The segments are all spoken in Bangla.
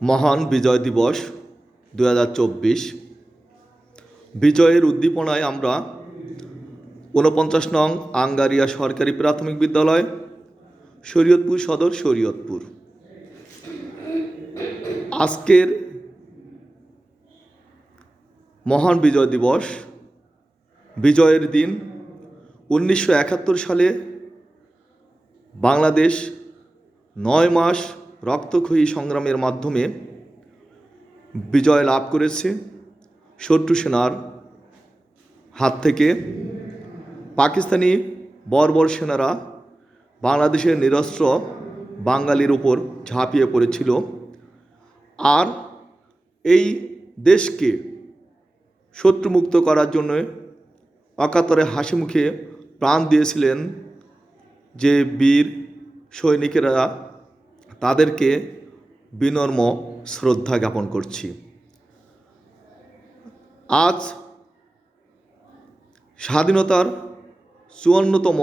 মহান বিজয় দিবস দু হাজার চব্বিশ। বিজয়ের উদ্দীপনায় আমরা ঊনপঞ্চাশ নং আঙ্গারিয়া সরকারি প্রাথমিক বিদ্যালয়, শরীয়তপুর সদর শরীয়তপুর। আজকের মহান বিজয় দিবস, বিজয়ের দিন উনিশশো একাত্তর সালে বাংলাদেশ নয় মাস রক্তক্ষয়ী সংগ্রামের মাধ্যমে বিজয় লাভ করেছে শত্রু সেনার হাত থেকে। পাকিস্তানি বর্বর সেনারা বাংলাদেশের নিরস্ত্র বাঙালির উপর ঝাঁপিয়ে পড়েছিল। আর এই দেশকে শত্রুমুক্ত করার জন্য অকাতরে হাসি মুখে প্রাণ দিয়েছিলেন যে বীর সৈনিকেরা তাদেরকে বিনর্ম শ্রদ্ধা জ্ঞাপন করছি। আজ স্বাধীনতার চুয়ান্নতম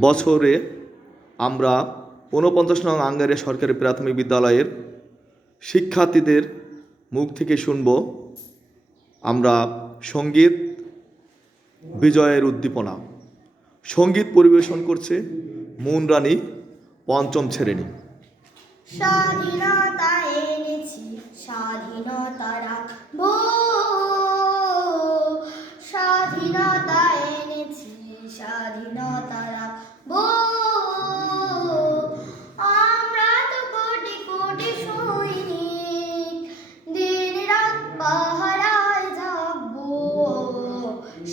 বছরে আমরা ঊনপঞ্চাশ নং আঙ্গারিয়া সরকারি প্রাথমিক বিদ্যালয়ের শিক্ষার্থীদের মুখ থেকে শুনব। আমরা সংগীত বিজয়ের উদ্দীপনা। সংগীত পরিবেশন করছে মুন রানী পঞ্চম শ্রেণি। স্বাধীনতা এনেছি, স্বাধীনতা রাখব। স্বাধীনতা এনেছি, স্বাধীনতা রাখব। আমরা দিন রাত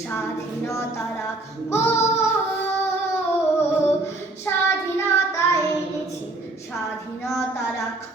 স্বাধীনতা রাখব। স্বাধীনতা রাখব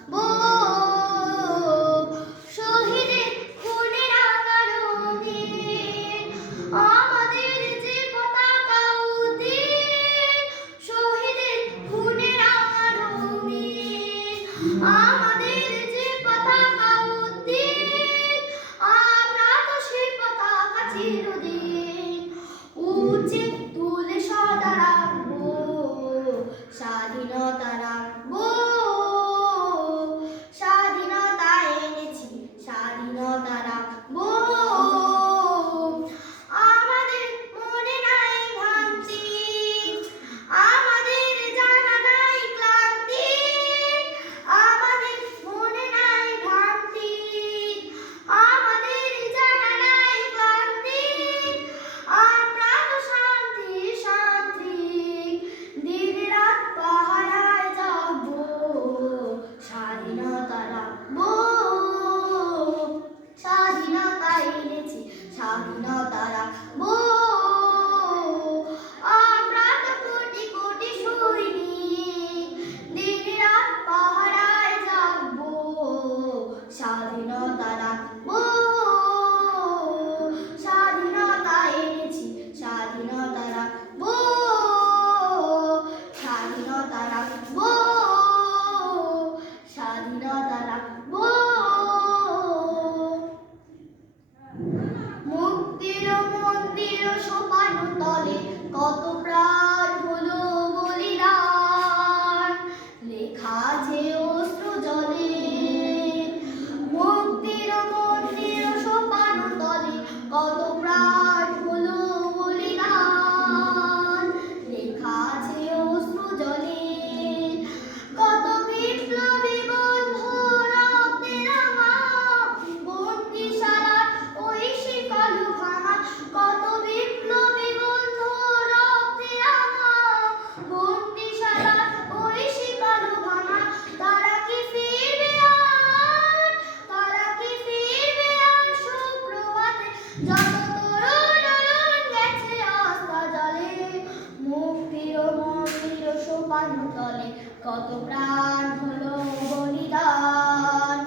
কত প্রাণ হলো বলিদান।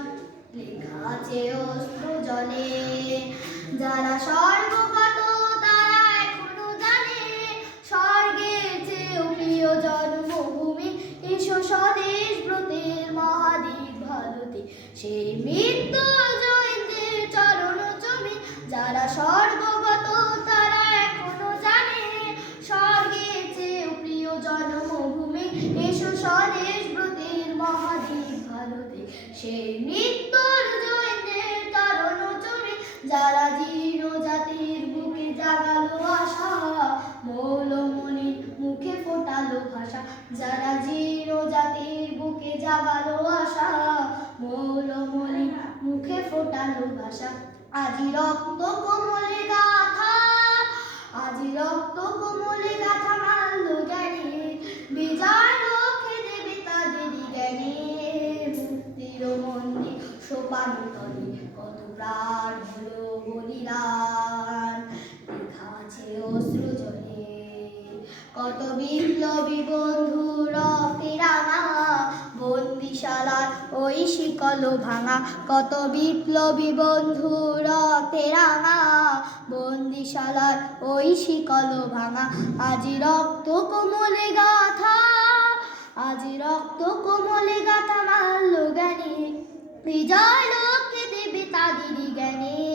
লেখা আছে অস্ত্র জলে, যারা স্বর্গগত তারা এখনও জানে। স্বর্গের চেয়েও প্রিয় জন্মভূমি, এসো স্বদেশ ব্রতের মহাদ্বীপ ভারতে। সেই মৃত্যু জয়ন্তের চরণ চমে যারা স্বর্গগত স্বদেশ মহাদ্বীপ ভারতে। মৃত্যুর যারা জীর্ণ জাতির বুকে জাগালো আশা মৌলমণির মুখে ফোটালো ভাষা, যারা জীর্ণ জাতির বুকে জাগালো আশা মৌলমণির মুখে ফোটালো ভাষা। আজি রক্ত কোমলে গাথা কত বিপ্লবী বন্ধু রাঙা বন্দিশালার ওই শিকল ভাঙা। কত বিপ্লবী বন্ধু রক্তে রাঙা বন্দিশালার ওই শিকল ভাঙা। আজি রক্ত কোমলে গাথা, আজি রক্ত কোমলে গাথা মারল জ্ঞানী। বিজয় লোককে দেবে তাদের জ্ঞানে।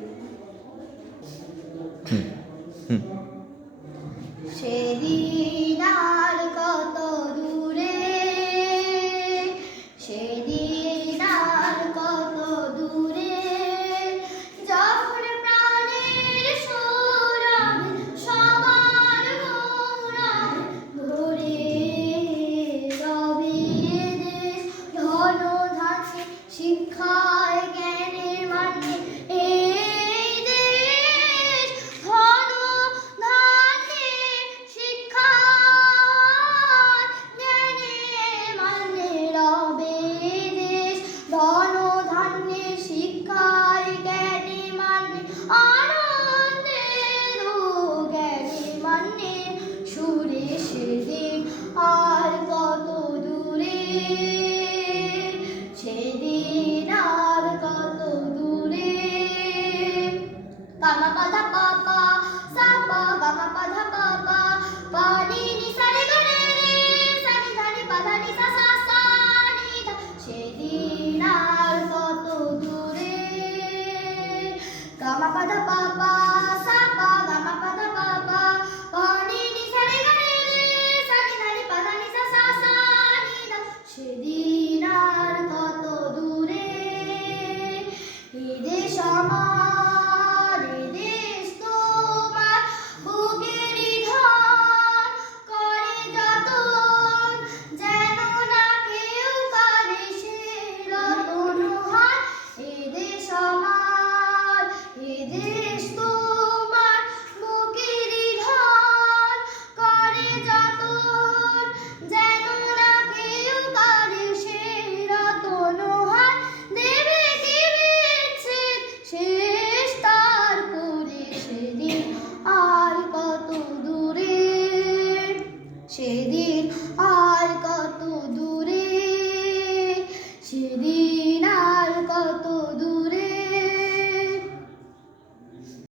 গামা পাধা পাপা সাপা গামা পাধা পাপা পানি নি সারে গরে রে সানি ধানি পাধা নি সা সা সা নি ধা সেদিন আর কত দূরে গামা পাধা পাপা সাপা গামা পাধা পাপা পানি নি সারে গরে রে সানি ধানি পাধা নি সা সা সা নি ধা সেদিন আর কত দূরে এদেশ আমার